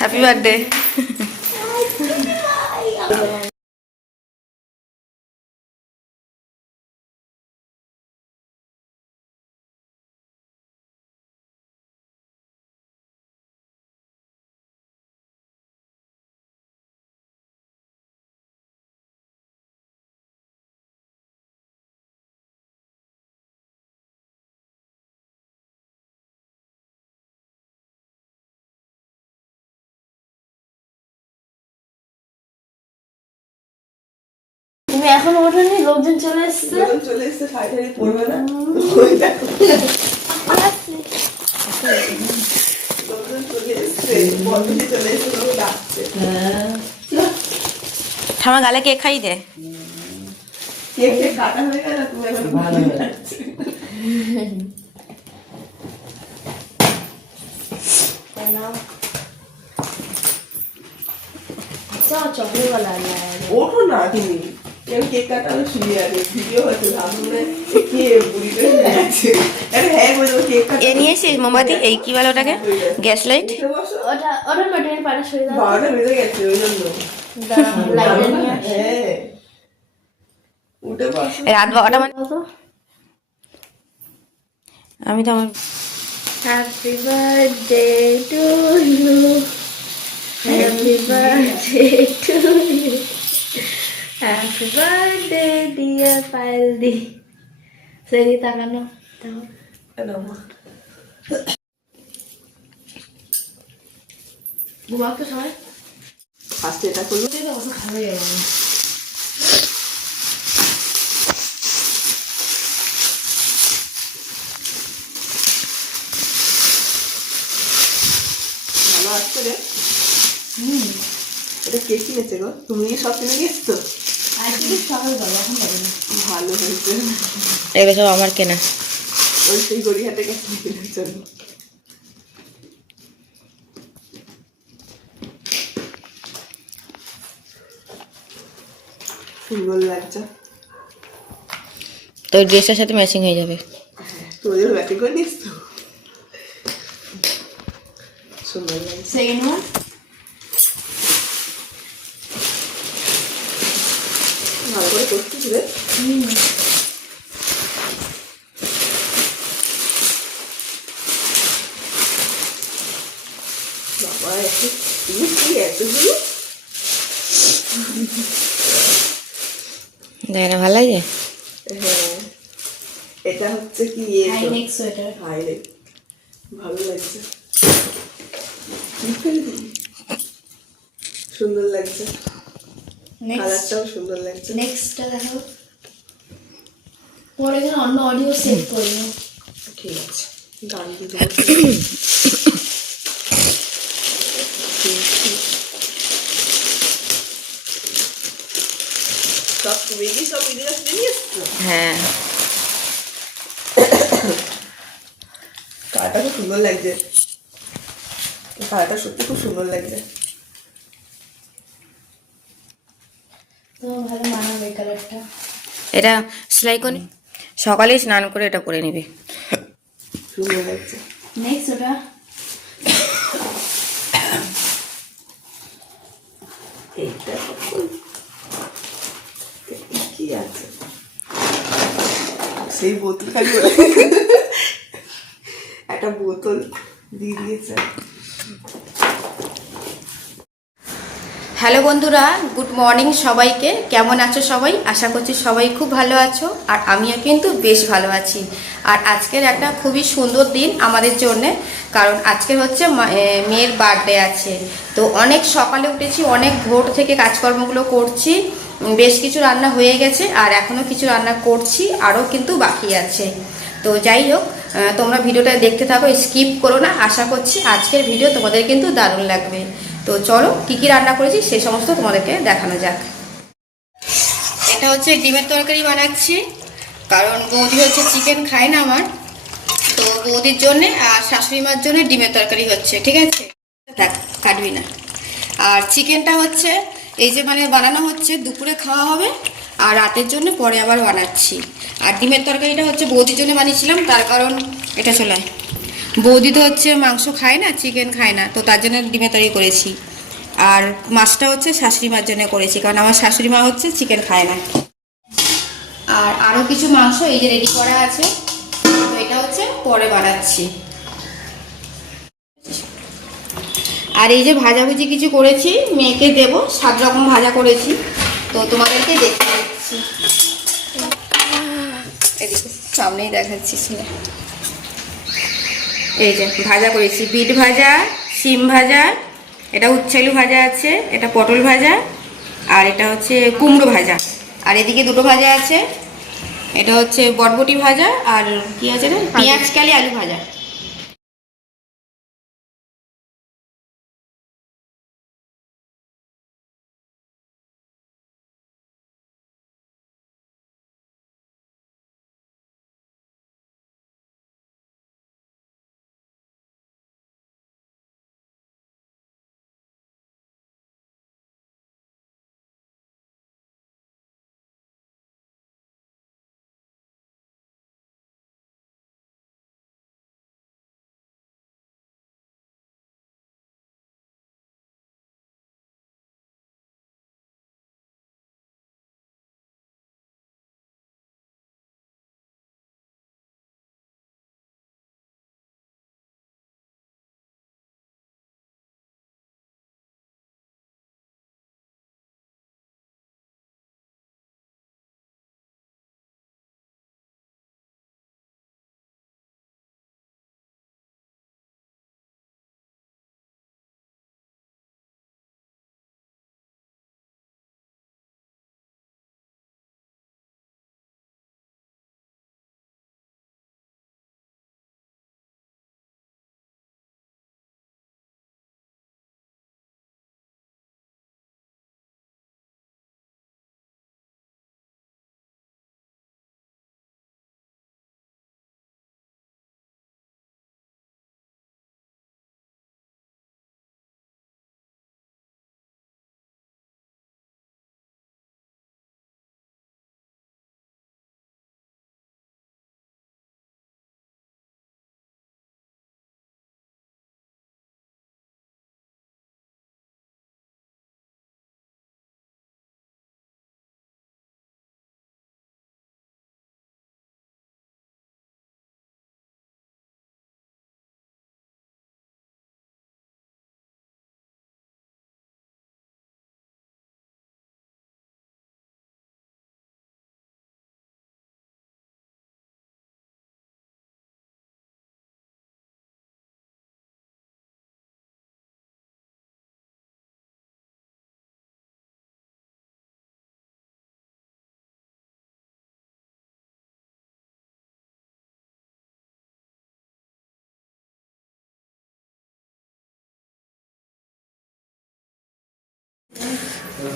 Happy birthday. তুমি এখন ওঠোনি, লোকজন চলে এসছে। শাড়ি পরবে না, লোকজন চলে এসছে, বন্ধুটি চলে এসছে, লোক ডাকছে। ঠামা গালে কেক খাই দে। কেক কাটা হয়ে গেল, তুমি এখন ভালো লাগছে। চকলেট वाला ওঠো না তুমি, আমি কেক কাটানো শুয়ে আগে ভিডিও হচ্ছে, ভাবলে কে বুড়ি করে যাচ্ছে। আরে হ্যাঁ বলে কেক কাটা এ নিয়ে এসেছিস মোমবাতি, এই কি বলে ওটাকে, গ্যাস লাইট। ওটা ওটা মেটেরিয়াল পাড়া সরে দাও। 12টা বেজে গেছে ওই জন্য। লাইট নিয়ে হ্যাঁ উঠে বসো। রাত 12টা মানে আসো। আমি তো আমার happy birthday to you, happy birthday to you, happy birthday dear পাইলদি। সেদি তাকানো ঘুমাও তো সবাই। ফার্স্ট এটা করলো, খাওয়া যাবে না। ভালো আসছে রে। এটা কে কিনেছে গো? তুমি সব কিনে নিয়েছো তো? আজকে সকাল যাবো, এখন যাবো না। ভালো হয়েছে, এগুলো সব আমার কেনা। ওই সেই গড়িয়াতে গেছে কেনার জন্য। সুন্দর লাগছে, তোর ড্রেসের সাথে ম্যাচিং হয়ে যাবে। তোদের ব্যাটিং করে নিস তো, সুন্দর লাগছে। সেকেন্ড ওয়ান ভালো করে করছিস রে। বাবা তুমি কি এতগুলো দেখ না, ভালো লাগে। হ্যাঁ এটা হচ্ছে কি হাই নেক সোয়েটার। হাইরে ভালো লাগছে, সুন্দর লাগছে, কালারটাও সুন্দর লাগছে। নেক্সটটা দেখো, পরে এখানে অন্য অডিও সেভ করবো। ঠিক আছে, গান দিয়ে দেবো। সব তুমি কি সব ইলিয়াস নিয়ে এসছো? হ্যাঁ কালারটা খুব সুন্দর লাগছে, কালারটা সত্যি খুব সুন্দর লাগছে। তোমার ভালো মানাবে এই কালারটা। এটা সেলাই করে সকালে স্নান করে এটা পরে নিবি। সুন্দর লাগছে। নেক্সট ওটা এইটা কি আছে, সেই বোতল খালি একটা বোতল দিয়ে দিয়েছে। হ্যালো বন্ধুরা, গুড মর্নিং সবাইকে। কেমন আছো সবাই? আশা করছি সবাই খুব ভালো আছো, আর আমিও কিন্তু বেশ ভালো আছি। আর আজকের একটা খুবই সুন্দর দিন আমাদের জন্যে, কারণ আজকের হচ্ছে মেয়ের বার্থডে আছে। তো অনেক সকালে উঠেছি, অনেক ভোর থেকে কাজকর্মগুলো করছি, বেশ কিছু রান্না হয়ে গেছে আর এখনও কিছু রান্না করছি, আরও কিন্তু বাকি আছে। তো যাই হোক, তোমরা ভিডিওটা দেখতে থাকো, স্কিপ করো না। আশা করছি আজকের ভিডিও তোমাদের কিন্তু দারুণ লাগবে। তো চলো কি কি রান্না করেছি সেই সমস্ত তোমাদেরকে দেখানো যাক। এটা হচ্ছে ডিমের তরকারি বানাচ্ছি, কারণ বৌদি হচ্ছে চিকেন খায় না আমার, তো বৌদির জন্যে আর শাশুড়ি মার জন্য ডিমের তরকারি হচ্ছে। ঠিক আছে, দেখ কাটবি না। আর চিকেনটা হচ্ছে এই যে মানে বানানো হচ্ছে, দুপুরে খাওয়া হবে আর রাতের জন্য পরে আবার বানাচ্ছি। আর ডিমের তরকারিটা হচ্ছে বৌদির জন্য বানিয়েছিলাম, তার কারণ এটা চলে বৌদি তো হচ্ছে মাংস খায় না, চিকেন খায় না, তো তার জন্য ডিমের তরকারি করেছি। আর মাছটা হচ্ছে শাশুড়ি মার জন্য করেছি, কারণ আমার শাশুড়ি মা হচ্ছে চিকেন খায় না। আর আরও কিছু মাংস এই যে রেডি করা আছে, তো এটা হচ্ছে পরে বানাচ্ছি। আর এই যে ভাজাভুজি কিছু করেছি, মেয়েকে দেবো, 7 রকম ভাজা করেছি, তো তোমাদেরকে দেখিয়ে দিচ্ছি। এদিকে সামনেই দেখাচ্ছি ছেলে। এই যে ভাজা করেছি, বিট ভাজা, শিম ভাজা, এটা উচ্ছে আলু ভাজা আছে, এটা পটল ভাজা, আর এটা হচ্ছে কুমড়ো ভাজা। আর এদিকে দুটো ভাজা আছে, এটা হচ্ছে বটবটি ভাজা, আর কি আছে না, পেঁয়াজ কালি আলু ভাজা।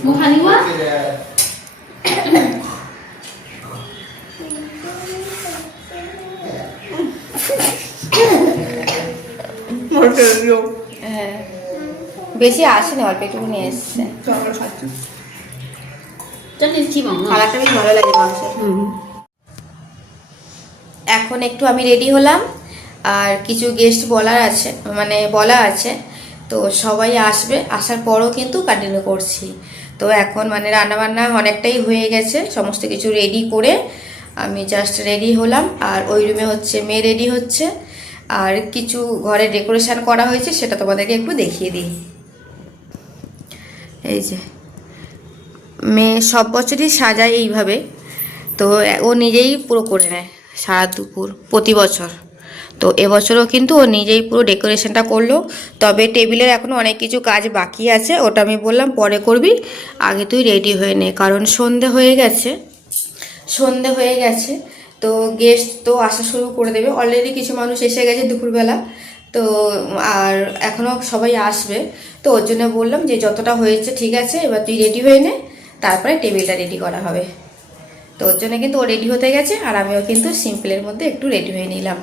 Mau haliwa? হ্যাঁ, বেশি আসেনি, অল্প একটু নিয়ে এসছে। Chắc nên chim ỏng à? কালারটা বেশ ভালো লাগে মাংস। এখন একটু আমি রেডি হলাম, আর কিছু গেস্ট বলার আছে, মানে বলা আছে, তো সবাই আসবে, আসার পরও কিন্তু কন্টিনিউ করছি। তো এখন মানে রান্নাবান্না অনেকটাই হয়ে গেছে, সমস্ত কিছু রেডি করে আমি জাস্ট রেডি হলাম। আর ওই রুমে হচ্ছে মেয়ে রেডি হচ্ছে, আর কিছু ঘরে ডেকোরেশন করা হয়েছে, সেটা তোমাদেরকে একটু দেখিয়ে দিই। এই যে মেয়ে সব বছরই সাজায় এইভাবে, তো ও নিজেই পুরো করে নেয় সারা দুপুর প্রতি বছর। তো এবছরও কিন্তু ও নিজেই পুরো ডেকোরেশনটা করলো। তবে টেবিলের এখনও অনেক কিছু কাজ বাকি আছে, ওটা আমি বললাম পরে করবি, আগে তুই রেডি হয়ে নে, কারণ সন্ধে হয়ে গেছে। তো গেস্ট তো আসা শুরু করে দেবে, অলরেডি কিছু মানুষ এসে গেছে দুপুরবেলা, তো আর এখনও সবাই আসবে। তো ওর জন্য বললাম যে যতটা হয়েছে ঠিক আছে, এবার তুই রেডি হয়ে নে, তারপরে টেবিলটা রেডি করা হবে। তো ওর জন্য কিন্তু ও রেডি হতে গেছে, আর আমিও কিন্তু সিম্পলের মধ্যে একটু রেডি হয়ে নিলাম।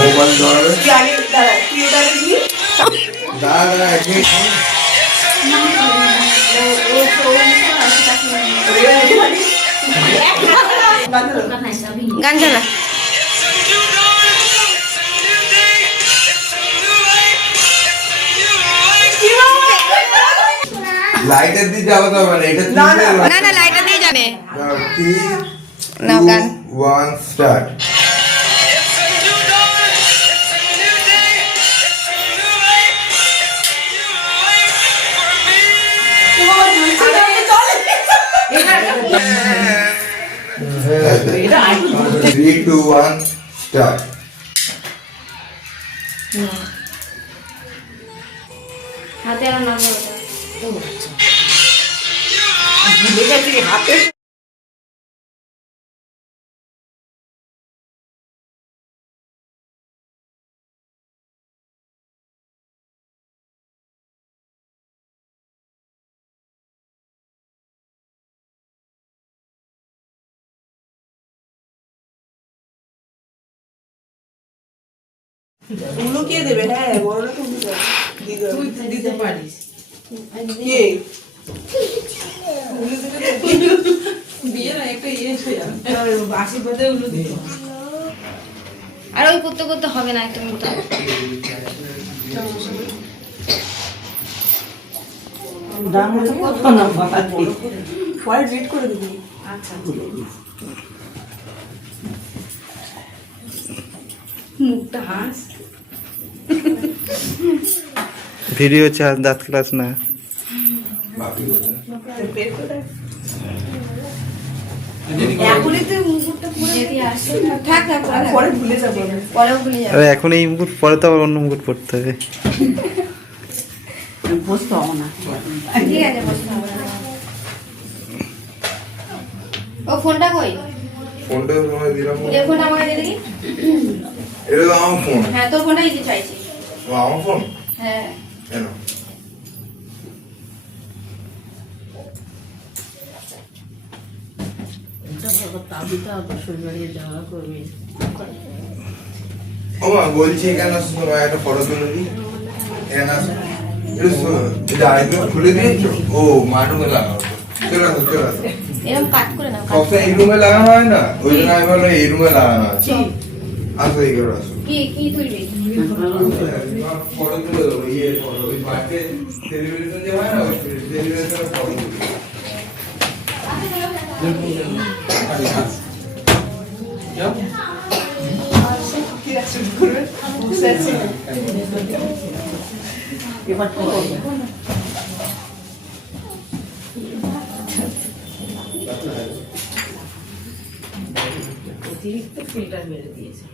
মোবাইল ধরাবে তুই আগে দাঁড়া, তুই এটা আগে দিবি। দাঁড়া এক মিনিট গান চালা। লাইটের দিকে আলাদা হবে না, এটা না, না, না না লাইটার দিয়ে জানে। 3 নাও 2 গান। 1 স্টার্ট এটা আগে 3 2 1 স্টার্ট হাতে আর না বলতে ভুলে গেছি হাতে। উলু কে দেবে? হ্যাঁ বড়রা তো উলু দেবে। তুই দিতে পারিস। কে? উলু দেবে তো? বিয়ের একটা ইয়ে হয়ে যাবে। আশীর্বাদে উলু দিতে। আর ওই করতে করতে হবে না তুমি তো পরে রিড করে দিবি। আচ্ছা মুখটা হাস। ভিডিও হচ্ছে আর দাঁত ক্লাস না। বাকি কথা বের করে এখনই তুই মুকুটটা পরে যদি আসে থাক থাক আর পরে ভুলে যাবো আমি। পরেও ভুলে যাবে। আরে এখন এই মুকুট পরে তো আবার অন্য মুকুট পড়তে হবে। বসতে হবে না। ঠিক আছে বসতে হবে না। ও ফোনটা কই? ফোনটা তোমায় দিলাম এই ফোনটা আমাকে দিয়ে দেখি। এটা তো আমার ফোন হ্যাঁ তোর ফোনটাই দিতে চাইছি। ও আমার ফোন হ্যাঁ কেন ও মা বলছি এখানে আসো তোমার একটা ফটো তুলে দিই এখানে আসো এটা আরেকবার খুলে দিয়েছো ও মাঠে লাগাও চলে আসো চলে আসো এরকম কাট করে নাও। সবসময় এই রুমে লাগানো হয় না ওই জন্য আমি বললাম এই রুমে লাগানো আছে আসো এই করে আসো কি কি তুলবি? ফটো তুলে দেবো ইয়ে ফটো ওই বার্থডে সেলিব্রেশন যে হয় না ওই সেলিব্রেশনের ফটো তুলে কি আছে করবে? বসে আছি। এবার কি করবে? অতিরিক্ত ফিল্টার মেরে দিয়েছে।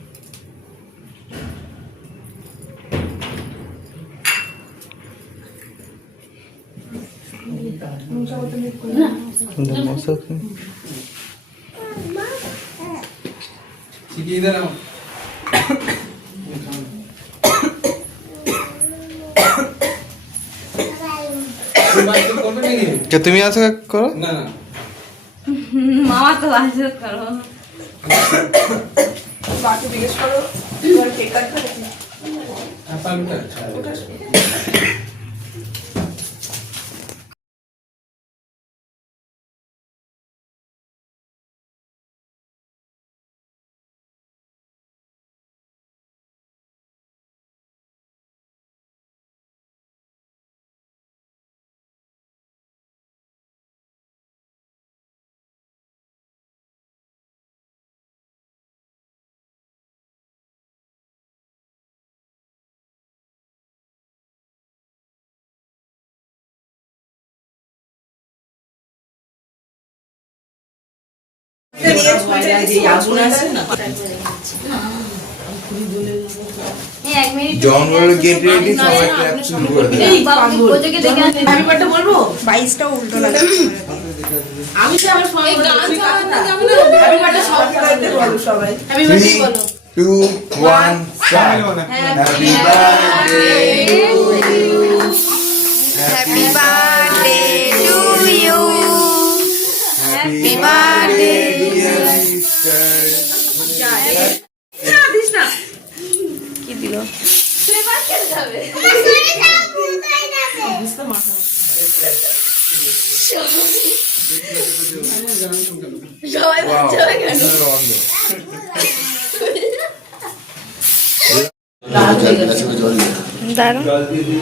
মশা শিখিয়ে দিলাম তুমি আসো করো। না না মামা তো আসবে করো বাকি জিজ্ঞেস করো। এবার কেক কাটবে নাকি? পালুটা আগুন আছে না। এই 1 মিনিট জন বলে গেট রেডি সবাই ক্ল্যাপ শুরু করে দেবে এই বাবু কোজেকে দেখে হ্যাপি বার্থডে বলবো? 22টাও উল্টো লাগছে। আমি তো আমার সবাই গান চালাতে যাব না। হ্যাপি বার্থডে সবাই বার্থডে বলো সবাই। হ্যাপি বার্থডে 3 বলো। 2 1 start happy birthday happy birthday to you. Happy birthday dear sister বন্ধ। দাঁড়ান জল দিয়ে দিয়ে